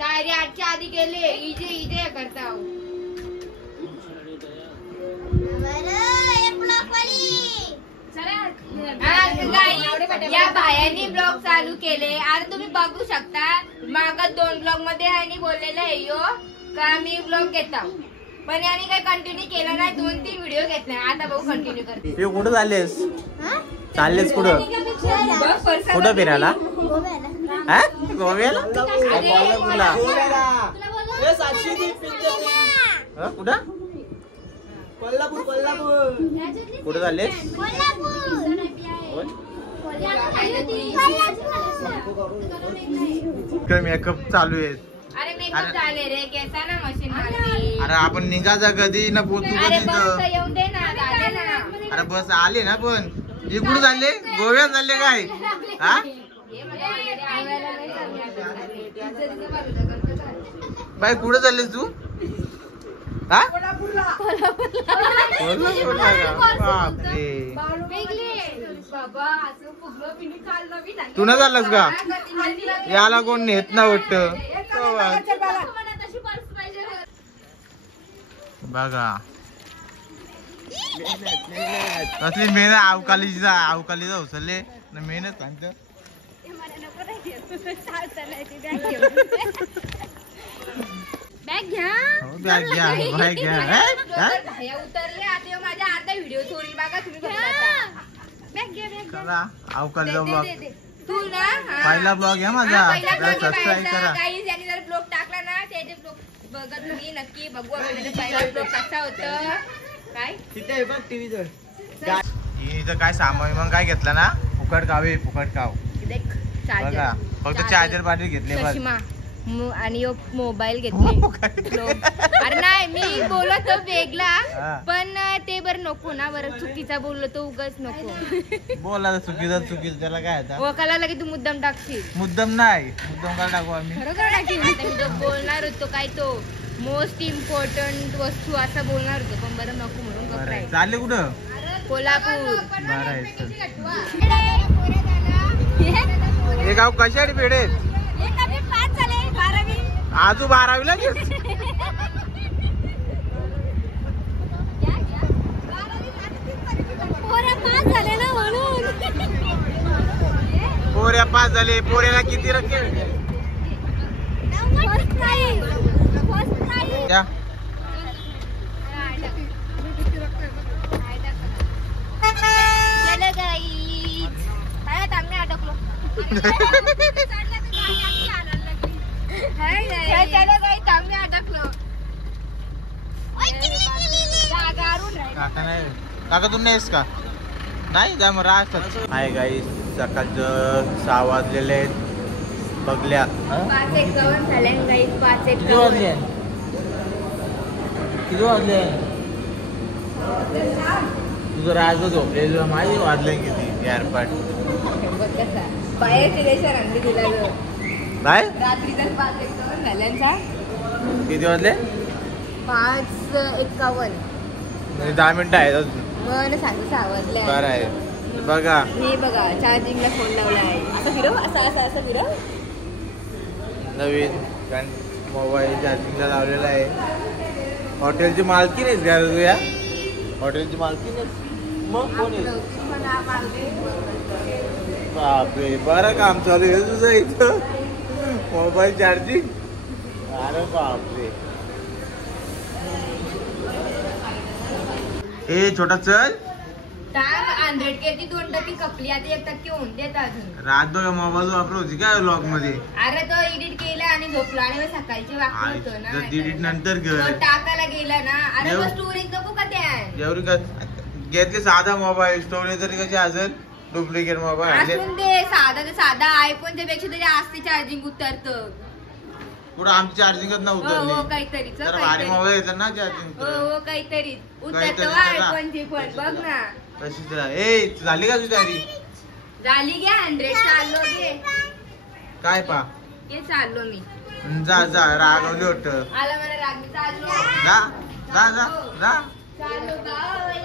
तयारी आजच्या आधी केले इजे करता या बायांनी ब्लॉग चालू केले. आता तुम्ही बघू शकता मागं 2 ब्लॉग मध्ये आणि बोललेलं आहे यो का मी ब्लॉग घेता, पण याने काही कंटिन्यू केलं नाही. 2-3 व्हिडिओ घेतले. आता बघू कंटिन्यू करते. कुठं चाललेस? चाललेस कुठं? कुठं फिरायला? गोव्याला? कुठं? कुठं चाललेस? मेकअप चालू आहे. अरे मेकअप झाले रे, केसा ना मशीन. अरे आपण निघायचा कधी ना पोचू कधी. येऊन दे ना, झाले ना. अरे बस आले ना. पण इकडून चालले गोव्यात चालले काय? हा बाई कुठं चाललेस तू? हा तू ना चाललास का? याला कोण नेत ना वाटत. बघा असली मेहनत अवकालीचा उचलले मेहनत सांगत. बॅग घ्या उतरले. आता माझ्या अर्धा व्हिडिओ सोडली बघा तुम्ही. अवकालीचा ब्लॉग तू ना पहिला ब्लॉग आहे माझा. सबस्क्राईब करा. यांनी जर ब्लॉग टाकला ना त्याचे ब्लॉग बघत तुम्ही नक्की बघू. पहिला ब्लॉग कसा होता काय इथं काय सामान मग काय घेतलं ना? फुकट कावे फुकट काव बघा. फक्त चार्जर पाटील घेतले बस आणि मोबाईल घेतले. अरे नाही मी बोलत वेगळा, पण ते बरं नको ना. बरं चुकीचा बोललो तो उगाच नको बोला. चुकीचा त्याला काय आता ओकाला लगे तू मुद्दाम टाकशील. मुद्दाम नाही. मुद्दाम काय टाकू आम्ही? खरोखर टाकील. मी जो बोलणार होतो काय तो मोस्ट इम्पॉर्टंट वस्तू असं बोलणार होतो, पण बरं नको म्हणून गप्प. चालले कुठं? कोल्हापूर. हे गाव कशासाठी पेढे आजू 12वीला घेस. पोऱ्या 5 झाले. पोऱ्याला किती रक्कम? काका तू नाहीस का? नाही का? मग राहत आहे गाई. सकाळचं 6 वाजलेले आहेत. बघल्या 5:51 झाले गाई. 5:51 किती वाजले? तुझं राज झोपलेलं माझी वाजले किती एअरपाट बाहेरच्या देशात आणली तुला काय? रात्रीचा 5:51 झाल्यांचा. किती वाजले? 5:51. 10 मिनिटं आहेत अजून. मग 6 वाजले. बरं आहे. बघा हे बघा चार्जिंगला फोन लावला आहे. असं फिरव, असं फिरव. नवीन मोबाईल चार्जिंगला लावलेला आहे. हॉटेलची मालकीण आहेस का तू? या हॉटेलची मालकीण आहेस? मग कोण आहे? बापरे बरं काम चालू आहे तुझं इथं. Mobile charging. अरे बापरे. ए छोटा चल. 100K ती 2% कपली. आता 1% होऊन देत अजून. रात बघा मोबाईल वापरत होती काय व्लॉग मध्ये? अरे तो एडिट केला आणि झोपला आणि सकाळची वापरत होतो ना. एडिट नंतर टाकायला गेला ना. अरे मग स्टोरेज नको का त्या एवढी का घेतले? साधा मोबाईल स्टोरेज तरी कशी असेल? डुप्लिकेट मोबाईल असून ते साधा आयफोनच्या पेक्षा तरी जास्त चार्जिंग उतरत. पुढे आमची चार्जिंगच ना उतरली. हो काहीतरी भारी मोबाईल येतात ना चार्जिंग. हो काहीतरी उतरतो आयफोनची पण बघ ना. तशीच ए झाली का तुझी तयारी? झाली घ्या 100 चाललो घे. काय पा हे चाललो मी. जा रागवली होत. आला मला राग. मी चाललो. जा जा जा. चालू बाय.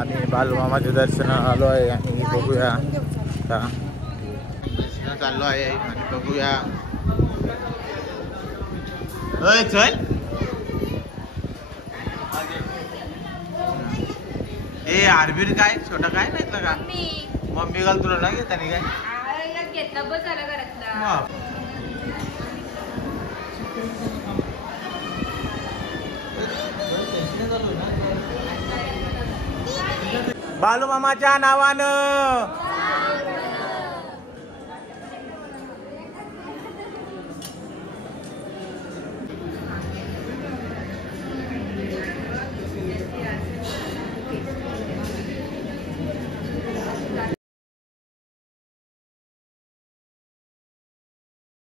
आम्ही बालूमामाच्या दर्शनाला आलो आहे आणि बघूया आता दर्शन चाललो आहे आणि बघूया. अय चल ए आरबीर काय छोटा काय नाही का मम्मी घाल तुला ना घेता नाही काय घेतला बस झाला घरातला. बालूमामाच्या नावानं